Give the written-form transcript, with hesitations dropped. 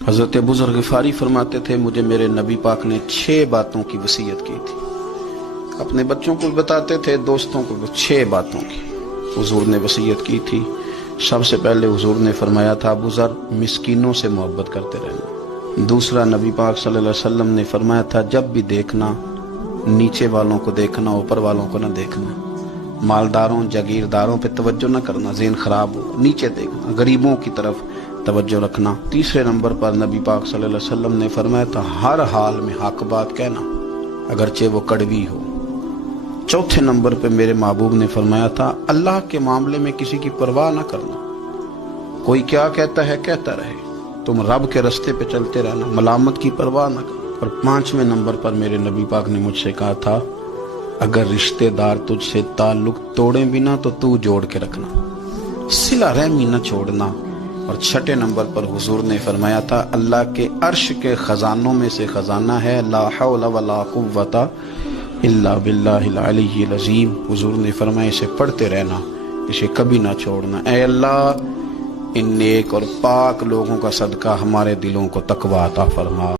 حضرت ابو ذر غفاری فرماتے تھے مجھے میرے نبی پاک نے 6 باتوں کی وصیت کی تھی. اپنے بچوں کو بتاتے تھے، دوستوں کو 6 باتوں کی حضور نے وصیت کی تھی. سب سے پہلے حضور نے فرمایا تھا ابو ذر مسکینوں سے محبت کرتے رہنا. دوسرا نبی پاک صلی اللہ علیہ وسلم نے فرمایا تھا جب بھی دیکھنا نیچے والوں کو دیکھنا، اوپر والوں کو نہ دیکھنا. مالداروں جاگیرداروں پہ توجہ نہ کرنا، ذہن خراب ہو، نیچے دیکھنا، غریبوں کی طرف توجہ رکھنا. تیسرے نمبر پر نبی پاک صلی اللہ علیہ وسلم نے فرمایا تھا ہر حال میں حق بات کہنا اگرچہ وہ کڑوی ہو. چوتھے نمبر پہ میرے محبوب نے فرمایا تھا اللہ کے معاملے میں کسی کی پرواہ نہ کرنا. کوئی کیا کہتا ہے کہتا رہے، تم رب کے رستے پہ چلتے رہنا، ملامت کی پرواہ نہ کرنا. اور 5ویں نمبر پر میرے نبی پاک نے مجھ سے کہا تھا اگر رشتہ دار تجھ سے تعلق توڑیں بھی نہ تو جوڑ کے رکھنا، صلہ رحمی نہ چھوڑنا. اور 6 نمبر پر حضور نے فرمایا تھا اللہ کے عرش کے خزانوں میں سے خزانہ ہے لا حول ولا قوت الا باللہ العلی العظیم. حضور نے فرمایا اسے پڑھتے رہنا، اسے کبھی نہ چھوڑنا. اے اللہ ان نیک اور پاک لوگوں کا صدقہ ہمارے دلوں کو تقویٰ عطا فرما.